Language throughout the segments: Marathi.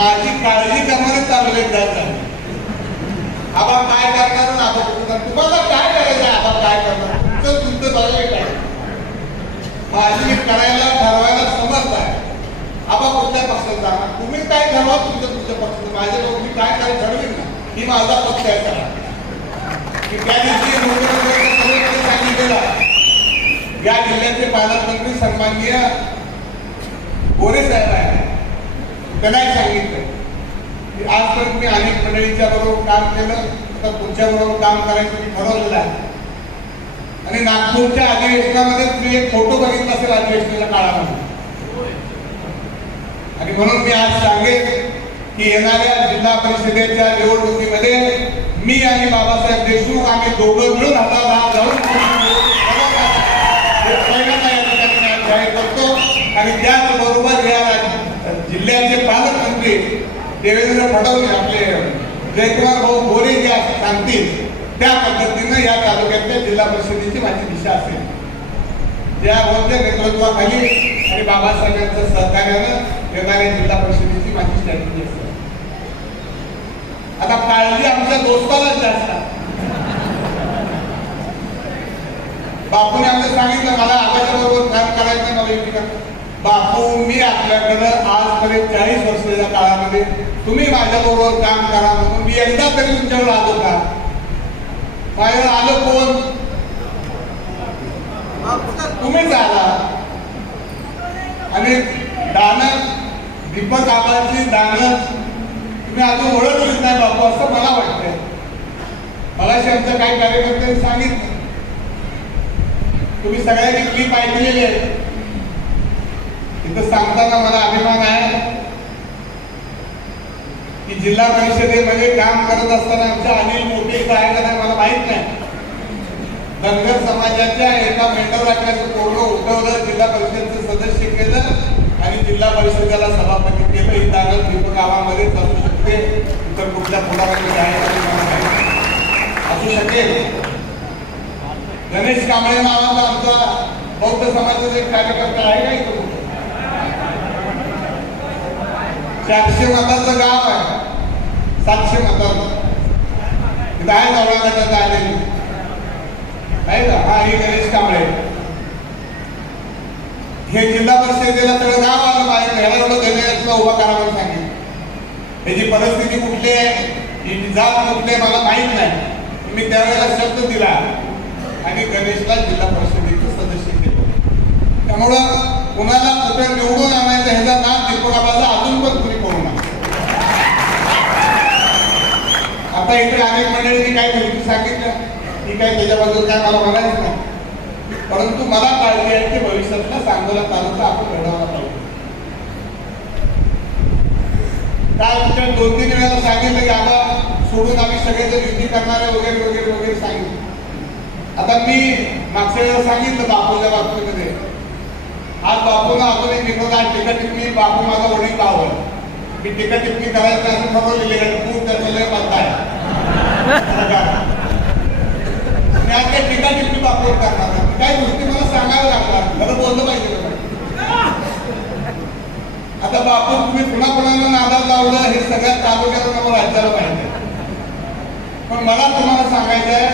माझी काळजी करणारे चालले जात आबा काय करणार आबा कुठं तुम्हाला काय करायचं आहे? आबा काय करणार? तुमचं तुमचं चाललंय काय माझी करायला ठरवायला समर्थ आहे. आबा कोणत्या पक्षात जाणार? तुम्ही काय ठरवा तुमच्या तुमच्या पक्षात. माझ्या लोक मी काय काय ठरवीन ना ही माझा पक्ष आहे करा की त्या दिवशी सांगितलेला या जिल्ह्याचे पालकमंत्री सन्माननीय गोरे साहेब आहे त्यांनाही सांगितलं. की आजपर्यंत मी अनेक मंडळींच्या बरोबर काम केलं आता तुमच्या बरोबर काम करायचं मी ठरवलेलं आहे. आणि नागपूरच्या अधिवेशनामध्ये तुम्ही एक फोटो बघितला असेल अधिवेशनाच्या काळामध्ये. आणि म्हणून मी आज सांगेन की येणाऱ्या जिल्हा परिषदेच्या निवडणुकीमध्ये मी आणि बाबासाहेब देशमुख आम्ही दोघं मिळून हातात हात घालून हे पहिल्यांदा या ठिकाणी मी आज जाहीर करतो आणि त्याचबरोबर या राज- जिल्ह्याचे पालकमंत्री देवेंद्र फडणवीस आपले जयकुमार भाऊ गोरे जे सांगतील त्या पद्धतीनं या तालुक्यातल्या जिल्हा परिषदेची माझी दिशा असेल. त्या भाऊच्या नेतृत्वाखाली आणि बाबासाहेबांच्या सहकार्यानं येणाऱ्या जिल्हा परिषदेची माझी स्ट्रॅटेजी असेल. आता काळजी आमच्या दोस्तालाच जास्त. बापूने आमचं सांगितलं मला आबाच्या बरोबर काम करायचं मला युती बापू मी आपल्याकडं आजपर्यंत चाळीस वर्षाच्या काळामध्ये तुम्ही माझ्या बरोबर काम करा म्हणून मी एकदा तरी तुमच्यावर आलो का? माझ्यावर आलो कोण? तुम्हीच आला आणि दानक दीपक आबाची दानक तुम्ही अजून ओळखलीच नाही बापू असं मला वाटतंय. मला आमच्या काही कार्यकर्त्यांनी सांगितलं. तुम्ही सगळ्यांनी क्लिप ऐकलेली आहे. इथं सांगताना मला अभिमान आहे की जिल्हा परिषदेमध्ये काम करत असताना आमच्या अनिल मोठे काय आहे का मला माहीत नाही. धनगर समाजाच्या एका मेंढराकाचं कोरडं उठवलं जिल्हा परिषदेचं सदस्य केलं आणि जिल्हा परिषदेला सभापती केलं. ही दानत दीपक गावामध्ये असू शकते. इतर कुठल्या पुढामध्ये आहे असू शकेल. गणेश कांबळे नावाचा आमचा बौद्ध समाजाचा एक कार्यकर्ता आहे का इथं कुठं? चारशे मताचं गाव आहे. सातशे मताचं इथं आहे का औरंगाबाद आलेली आहे का? हा हे गणेश कांबळे. हे जिल्हा परिषदेला सगळं गाव आलं पाहिजे. ह्याला एवढं गणेशला उभा करा म्हणून सांगितलं. त्याची परिस्थिती कुठली आहे? ही जात कुठली आहे मला माहीत नाही. मी त्यावेळेला शब्द दिला. आणि गणेशला जिल्हा परिषदेचं सदस्य केलं. त्यामुळं कुणाला कुठे निवडून आणायचं ह्याचा नाम दीपकाबाचा अजून पण आता इकडे अनेक मंडळींनी काय माहिती सांगितलं की काही त्याच्याबद्दल काय मला म्हणायचं नाही. परंतु मला काळजी आहे की भविष्यातला सांगोला तालुका आपण घडवला पाहिजे. काल दोन तीन वेळेला सांगितलं की आम्हाला सोडून आम्ही सगळेजण युती करणारे वगैरे वगैरे वगैरे सांगितलं. आता मी मागच्या वेळेला सांगितलं बापूच्या बाबतीमध्ये. आज बापूला अजून एक निघत आज टीका टिप्पणी बापू माझा वडील भाव आहे. मी टीका टिप्पणी करायचं असं ठरवलेली आहे खूप त्याचं लय मत आहे. मी आज काही टीका करणार काही गोष्टी मला सांगाव्या लागणार खरं बोललं पाहिजे. आता बापू तुम्ही पुन्हा कोणाला नादात लावलं हे सगळ्या तालुक्याला नको राज्याला पाहिजे. पण मला तुम्हाला सांगायचं आहे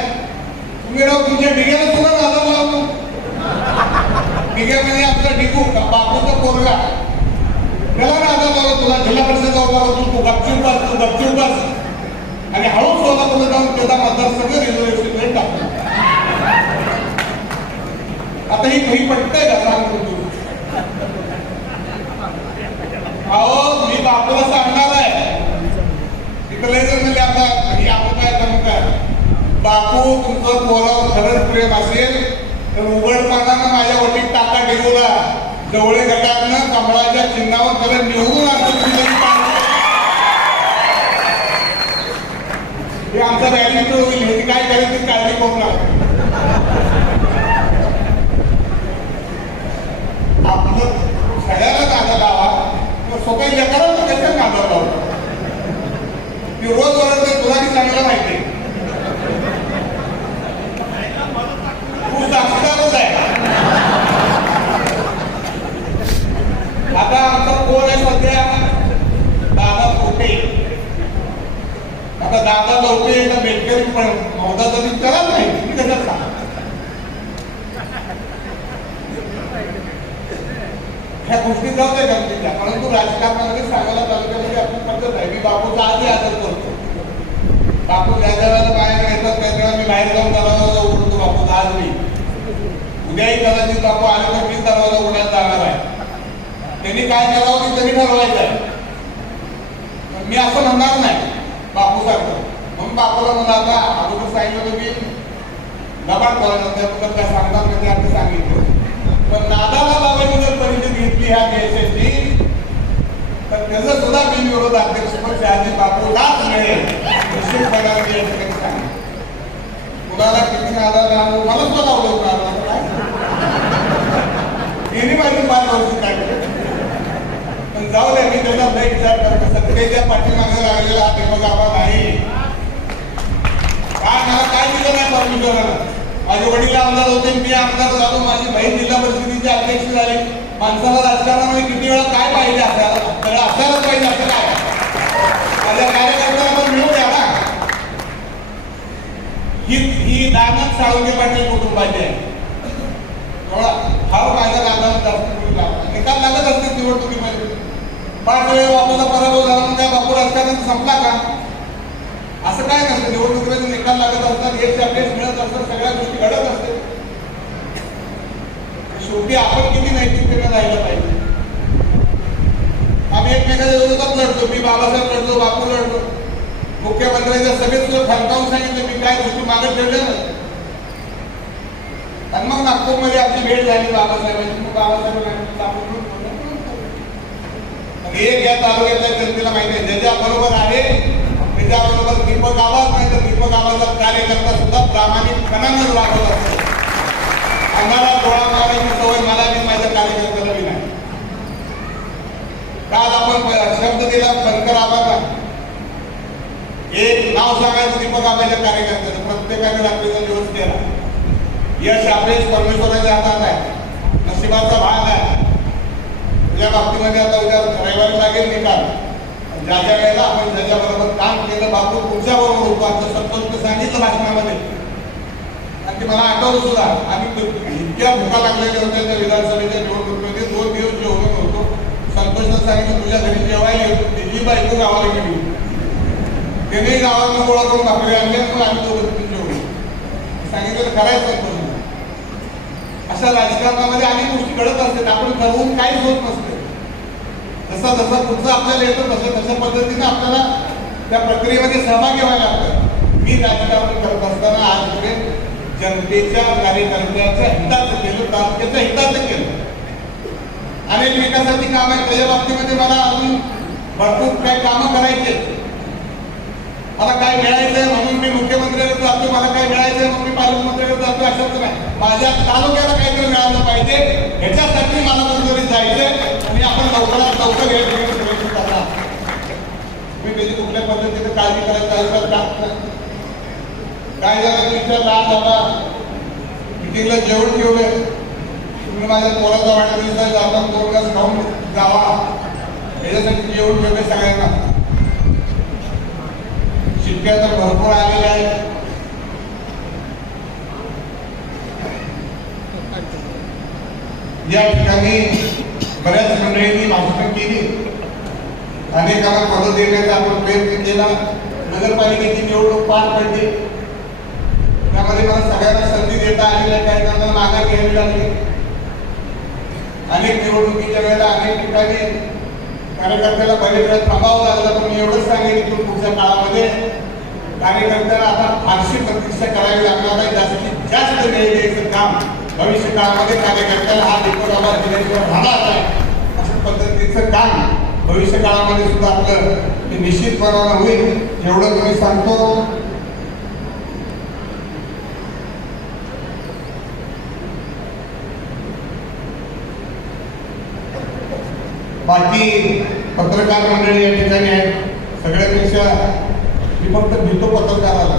तुम्ही राव तुमच्या डिग्याला सुद्धा नादात लावतो. डिग्यामध्ये आपला डिगू बापूचा पोरगा. त्याला नादात लावलं तुला जिल्हा परिषद जाऊ तू तू गपचूप बस तू गपचूप बस आणि हळूच सोलापूरला जाऊन त्याचा मतदारसंघ रिझर्वेशन आता ही खरी पटतंय का सांगतो तू अहो मी बापूला सांगणार आहे. इकडे जर म्हणजे आता. ही आपण काय जमू काय? बापू तुमचं पोरावर खरंच प्रेम असेल तर उघड उघडपणानं माझ्या वटीत टाका टिकवला जवळे गटातनं कमळाच्या चिन्हावर खरं निवडून आणतो रॅली होईल हे काय करायची काळजी करू नका आपलं सगळ्याला नादा लावा मग स्वतः लेकरांना कशा नादा लावतो की रोज वरच तुला की चांगलं माहिती आहे. तू साक्षीदारच आहे आता आमचा कोण आहे सध्या दादा पण मौदाचा दिन करत नाही तुम्ही कशात सांगा ह्या गोष्टी जाऊ दे गमतीच्या परंतु राजकारणामध्ये सांगायला तालुक्यामध्ये आपली पद्धत आहे मी बापूचा आजही आदर करतो बापू ज्या ज्या वेळेला बाहेर येतात त्या वेळेला मी बाहेर जाऊन दरवाजा उघडतो बापूचा आज मी उद्याही कदाचित बापू आले तर मीच दरवाजा उघडायला जाणार आहे. त्यांनी काय करावं ते तरी ठरवायचं आहे. मी असं म्हणणार नाही बापू सारखं म्हणून बापूला मला आता अगोदर सांगितलं मी की लबाड त्याबद्दल काय सांगणार का ते आता सांगितलं. पण नादाला बाबांनी जर परिषद घेतली ह्या देशाची तर त्याचं सुद्धा बिनविरोध अध्यक्ष पण शहाजी बापूलाच मिळेल. निश्चितपणाने मी सांगितलं कुणाला किती नादाला मला सुद्धा लावलं कुणाला माझी पाच वर्ष काय केलं? पण जाऊ द्या मी त्यांना लय विचार करतो सत्तेच्या पाठीमागे लागलेला हा दीपक आबा नाही. काय मला काय दिलं नाही परमेश्वरानं माझे वडील आमदार होते मी आमदार झालो माझी बहीण जिल्हा परिषदेची अध्यक्ष झाली. माणसाला राजकारणामध्ये किती वेळा काय पाहिजे असायला? तर असायलाच पाहिजे असं काय? माझ्या कार्यकर्त्यांना पण मिळू द्या ना. ही ही दानच साळुंके पाटील कुटुंबाची आहे. एवढा हा माझ्या लागला जास्त करून लागला निकाल लागत असते निवडणुकीमध्ये. पाच वेळा बापूचा पराभव झाला म्हणून काय बापू राजकारणात संपला का? असं काय नसतं निवडणुकीमध्ये निकाल लागत असतात एक अभ्यास मिळत असतात सगळ्या गोष्टी घडत असते शेवटी आपण किती नैतिकतेने राहिलं पाहिजे? आम्ही एकमेकाच्या विरोधात लढतो मी बाबासाहेब लढतो बापू लढतो. मुख्यमंत्र्यांच्या सभेत सुद्धा ठणकावून सांगितलं मी काय गोष्टी मागे ठेवल्या ना आणि मग नागपूरमध्ये आमची भेट झाली बाबासाहेबांची. मग बाबासाहेबांनी एक या तालुक्यातल्या जनतेला माहिती आहे ज्याच्या बरोबर आहे त्याच्याबरोबर दीपक आवाज नाही तर दीपक आवाजात कार्यकर्ता सुद्धा प्रामाणिकपणानं वागवत असतो. आम्हाला डोळा मारायची सवय मला बी माझ्या कार्यकर्त्याला बी नाही. काल आपण शब्द दिला शंकर आबाला एक नाव सांगायचं दीपक आबाच्या कार्यकर्त्याचं. प्रत्येकाने रात्रीचा दिवस केला. यश आपलेच परमेश्वराच्या हातात आहे. नशिबाचा भाग आहे. या बाबतीमध्ये आता उद्या रविवारी लागेल निकाल. ज्या ज्या वेळेला आपण ज्याच्या बरोबर काम केलं बापू तुमच्या बरोबर होतो आमचं संतोष सांगितलं भाषणामध्ये. आणि ते मला आठवलं सुद्धा आम्ही इतक्या भुका लागलेल्या होत्या त्या विधानसभेच्या निवडणुकीमध्ये. दोन दिवस जेवण होतो संतोषनं सांगितलं तुझ्या घरी जेवायला येतो. तिची बायको गावाला गेली. होती. त्याने गावातून गोळा करून भाकरी आणले मग आम्ही दोघं तिथे जेवलो. सांगितलं करायचं संतोषनं अशा राजकारणामध्ये अनेक गोष्टी घडत असतात. आपण ठरवून काहीच होत नसते. जसा जसं पुढचं आपल्याला येतं तसं तशा पद्धतीने आपल्याला त्या प्रक्रियेमध्ये सहभागी व्हायला लागतं. मी राजकारण करत असताना आजपर्यंत जनतेच्या कार्यकर्त्याच्या हिताचं केलं तालुक्याच्या हिताचं केलं. अनेक विकासाची कामं आहेत. त्याच्या बाबतीमध्ये मला अजून भरपूर काही कामं करायची आहेत. मला काय मिळायचंय बाबतीत मला काय मिळायचंय मग मी पालकमंत्र्याकडे जातो असंच नाही. माझ्या तालुक्याला काहीतरी मिळालं पाहिजे. ह्याच्यासाठी मला कुठेतरी जायचंय आणि आपण लवकरात लवकर हे ठिकाणी प्रयत्न करणार मी त्याची कुठल्या पद्धतीने काळजी करायचं आयुष्यात जात काय झालं तुमच्या आज झाला मिटिंगला जेवण ठेवलंय. तुम्ही माझ्या पोराचा वाढदिवस आहे जाताना दोन घास खाऊन जावा. याच्यासाठी जेवण ठेवले सगळ्यांना. शिक्क्या तर भरपूर आलेल्या आहेत. या ठिकाणी बऱ्याच मंडळींनी भाषण केली. अनेकांना पद देण्याचा आपण प्रयत्न केला. नगरपालिकेची निवडणूक पार पडली. त्यामध्ये मला सगळ्यांना संधी देता आली नाही काही जणांना माघार घ्यावी लागली. अनेक निवडणुकीच्या वेळेला अनेक ठिकाणी कार्यकर्त्याला बरेच वेळा थांबावं लागलं पण मी एवढंच सांगेन की पुढच्या काळामध्ये कार्यकर्त्याला आता फारशी प्रतीक्षा करावी लागणार नाही जास्तीत जास्त वेळ द्यायचं काम भविष्य काळामध्ये कार्यकर्त्याला हा दिपोरावा दिल्याशिवाय राहणार नाही. अशा पद्धतीचं काम भविष्य काळामध्ये सुद्धा आपलं हे निश्चितपणानं होईल एवढं मी सांगतो. बाकी पत्रकार मंडळी या ठिकाणी आहेत. सगळ्यापेक्षा मी फक्त भेटतो पत्रकाराला